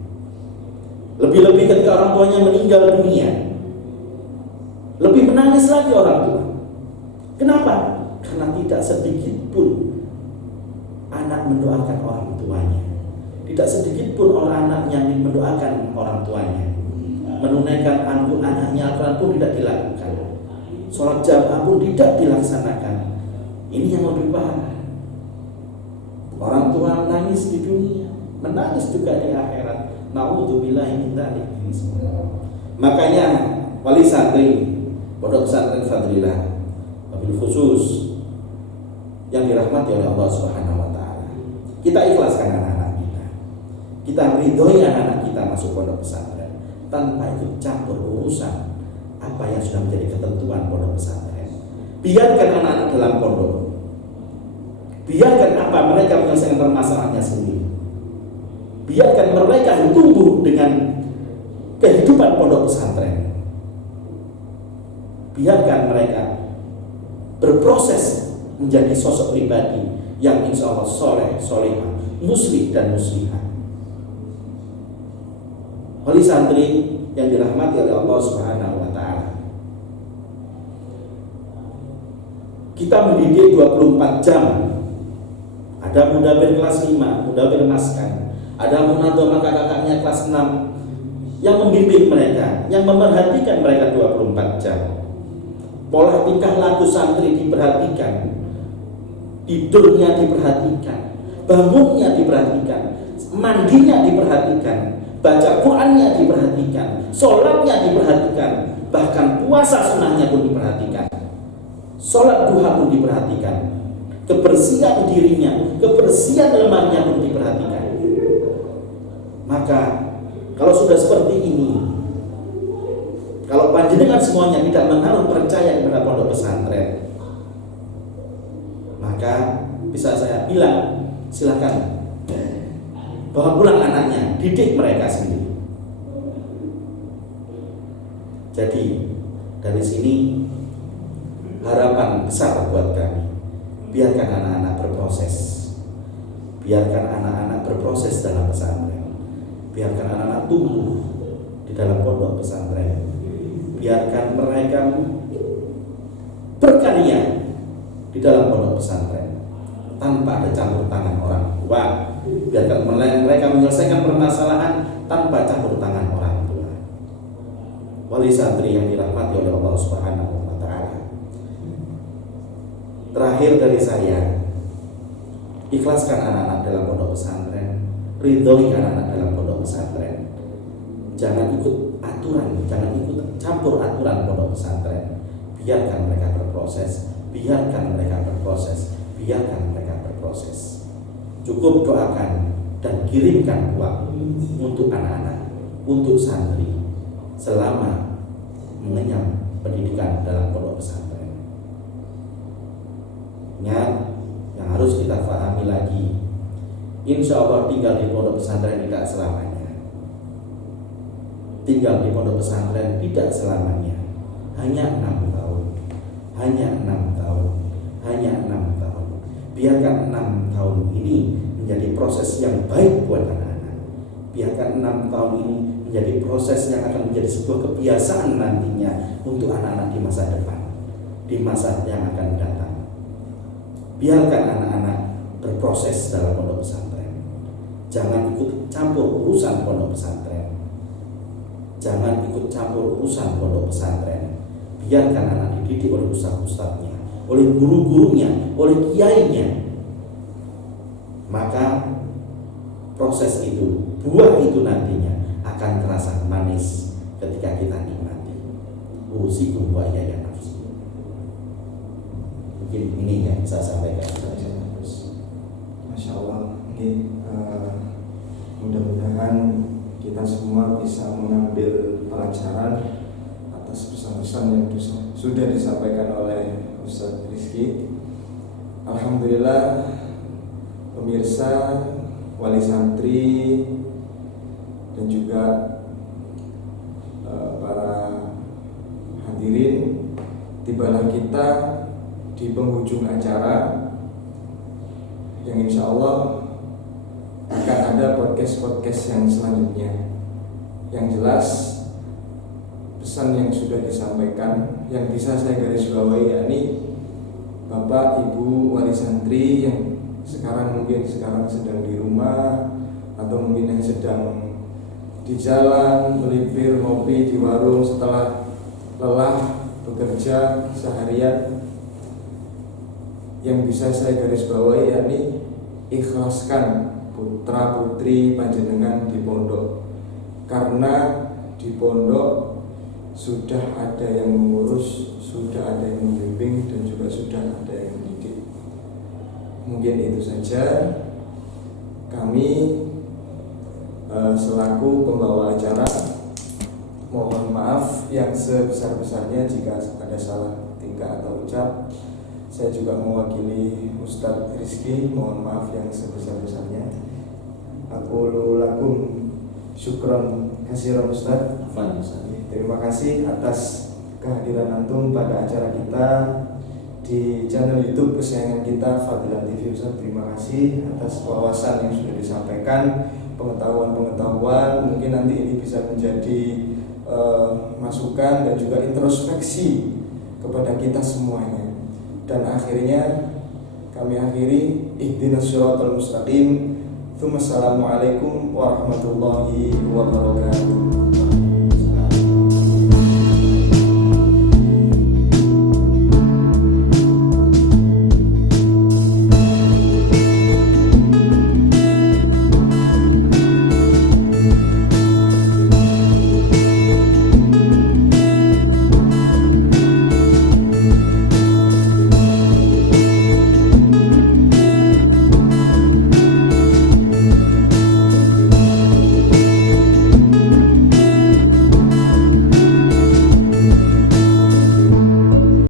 Lebih-lebih ketika orang tuanya meninggal dunia, lebih menangis lagi orang tua. Kenapa? Karena tidak sedikit pun anak mendoakan orang tuanya. Tidak sedikit pun orang anaknya mendoakan orang tuanya. Menunaikan anaknya Al-Quran pun tidak dilakukan. Sholat jamaah pun tidak dilaksanakan. Ini yang lebih parah. Orang tua menangis di dunia, menangis juga di akhirat. Na'udzubillahi min dzalik. Makanya wali santri pondok pesantren Fadlilah, wabil khusus yang dirahmati oleh Allah Subhanahu wa taala. Kita ikhlaskan anak-anak kita. Kita ridhoi anak-anak kita masuk pondok pesantren tanpa ikut campur urusan apa yang sudah menjadi ketentuan pondok pesantren. Biarkan anak-anak dalam pondok. Biarkan apa mereka menyelesaikan permasalahannya sendiri. Biarkan mereka tumbuh dengan kehidupan pondok pesantren. Biarkan mereka berproses menjadi sosok pribadi yang insya Allah soleh, solehah, muslim dan muslimah. Wali santri yang dirahmati oleh Allah Subhanahu wa taala. Kita mendidik 24 jam. Ada mudabir kelas 5, mudabir maskan. Ada munadhamah kakak-kakaknya kelas 6 yang membimbing mereka, yang memerhatikan mereka 24 jam. Pola tingkah laku santri diperhatikan, tidurnya diperhatikan, bangunnya diperhatikan, mandinya diperhatikan, baca Qur'annya diperhatikan, sholatnya diperhatikan, bahkan puasa sunnahnya pun diperhatikan, sholat duha pun diperhatikan, kebersihan dirinya, kebersihan lemahnya pun diperhatikan. Maka kalau sudah seperti ini, kalau panjenengan semuanya tidak menaruh percaya kepada pondok pesantren, maka bisa saya bilang, silakan bawa pulang anaknya, didik mereka sendiri. Jadi dari sini harapan besar buat kami, biarkan anak-anak berproses, biarkan anak-anak berproses dalam pesantren, biarkan anak-anak tumbuh di dalam pondok pesantren, biarkan mereka berkarya di dalam pondok pesantren tanpa ada campur tangan orang tua. Biarkan mereka menyelesaikan permasalahan tanpa campur tangan orang tua. Wali santri yang dirahmati oleh Allah Subhanahu wa taala. Terakhir dari saya, ikhlaskan anak-anak dalam pondok pesantren, ridhoi anak-anak dalam pondok pesantren. Jangan ikut aturan, jangan ikut campur aturan pondok pesantren. Biarkan mereka berproses, biarkan mereka berproses, biarkan mereka berproses. Cukup doakan dan kirimkan uang untuk anak-anak, untuk santri selama mengenyam pendidikan dalam pondok pesantren. Ingat, yang harus kita pahami lagi, insya Allah tinggal di pondok pesantren tidak selamanya. Tinggal di pondok pesantren tidak selamanya. Hanya 6 tahun. Hanya 6 tahun. Hanya 6 tahun. Biarkan 6 tahun ini menjadi proses yang baik buat anak-anak. Biarkan 6 tahun ini menjadi proses yang akan menjadi sebuah kebiasaan nantinya untuk anak-anak di masa depan, di masa yang akan datang. Biarkan anak-anak berproses dalam pondok pesantren. Jangan ikut campur urusan pondok pesantren. Jangan ikut campur urusan pondok pesantren. biarkan anak dididik oleh ustaz-ustaznya, oleh guru-gurunya, oleh kiainya. Maka proses itu, buah itu nantinya akan terasa manis ketika kita nikmati. Usikum wa ya nafsi. Mungkin ini yang saya sampaikan. Masya Allah. Mudah-mudahan kita semua bisa mengambil pelajaran atas pesan-pesan yang sudah disampaikan oleh Ustadz Rizky. Alhamdulillah, pemirsa, wali santri, dan juga para hadirin, tibalah kita di penghujung acara yang insya Allah akan ada podcast yang selanjutnya. Yang jelas pesan yang sudah disampaikan yang bisa saya garis bawahi, yakni Bapak Ibu wali santri yang sekarang sedang di rumah, atau mungkin yang sedang di jalan melipir ngopi di warung setelah lelah bekerja seharian. Yang bisa saya garis bawahi yakni ikhlaskan putra putri panjenengan di pondok, karena di pondok sudah ada yang mengurus, sudah ada yang membimbing, dan juga sudah ada yang mendidik. Mungkin itu saja. Kami selaku pembawa acara mohon maaf yang sebesar-besarnya jika ada salah tingkah atau ucap. Saya juga mewakili Ustadz Rizky, mohon maaf yang sebesar-besarnya. Aku lakum syukron kasiran Ustadz. Terima kasih atas kehadiran antum pada acara kita di channel YouTube kesayangan kita Fadilah TV. Ustadz, terima kasih atas wawasan yang sudah disampaikan, pengetahuan. Mungkin nanti ini bisa menjadi masukan dan juga introspeksi kepada kita semuanya. Dan akhirnya kami akhiri, ihdinas siratal mustaqim. Assalamualaikum warahmatullahi wabarakatuh.